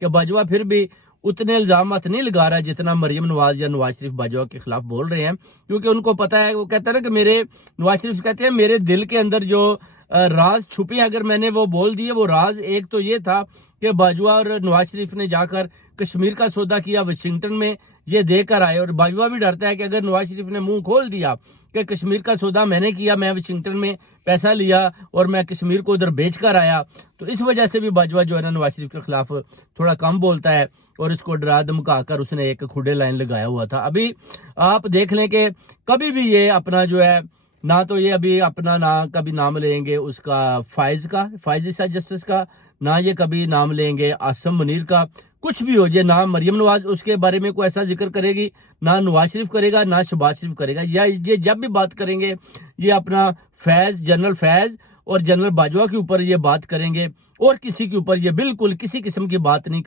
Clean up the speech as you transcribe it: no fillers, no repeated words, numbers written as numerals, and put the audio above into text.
کہ باجوہ پھر بھی اتنے الزامات نہیں لگا رہا ہے جتنا مریم نواز یا نواز شریف باجوہ کے خلاف بول رہے ہیں، کیونکہ ان کو پتہ ہے، وہ کہتا ہے نا کہ نواز شریف کہتے ہیں میرے دل کے اندر جو راز چھپے ہیں اگر میں نے وہ بول دیے، وہ راز ایک تو یہ تھا کہ باجوہ اور نواز شریف نے جا کر کشمیر کا سودا کیا واشنگٹن میں، یہ دے کر آئے، اور باجوہ بھی ڈرتا ہے کہ اگر نواز شریف نے منہ کھول دیا کہ کشمیر کا سودا میں نے کیا، میں واشنگٹن میں پیسہ لیا اور میں کشمیر کو ادھر بیچ کر آیا، تو اس وجہ سے بھی باجوہ جو ہے نا نواز شریف کے خلاف تھوڑا کم بولتا ہے، اور اس کو ڈرا دھمکا کر اس نے ایک کھوڑے لائن لگایا ہوا تھا۔ ابھی آپ دیکھ لیں کہ کبھی بھی یہ اپنا جو ہے، نہ تو یہ ابھی اپنا کبھی نام لیں گے اس کا فائز عیسیٰ جسٹس کا، نہ یہ کبھی نام لیں گے عاصم منیر کا، کچھ بھی ہو جائے، نہ مریم نواز اس کے بارے میں کوئی ایسا ذکر کرے گی، نہ نواز شریف کرے گا، نہ شہباز شریف کرے گا، یا یہ جب بھی بات کریں گے یہ اپنا جنرل فیض اور جنرل باجوہ کے اوپر یہ بات کریں گے، اور کسی کے اوپر یہ بالکل کسی قسم کی بات نہیں کریں گے۔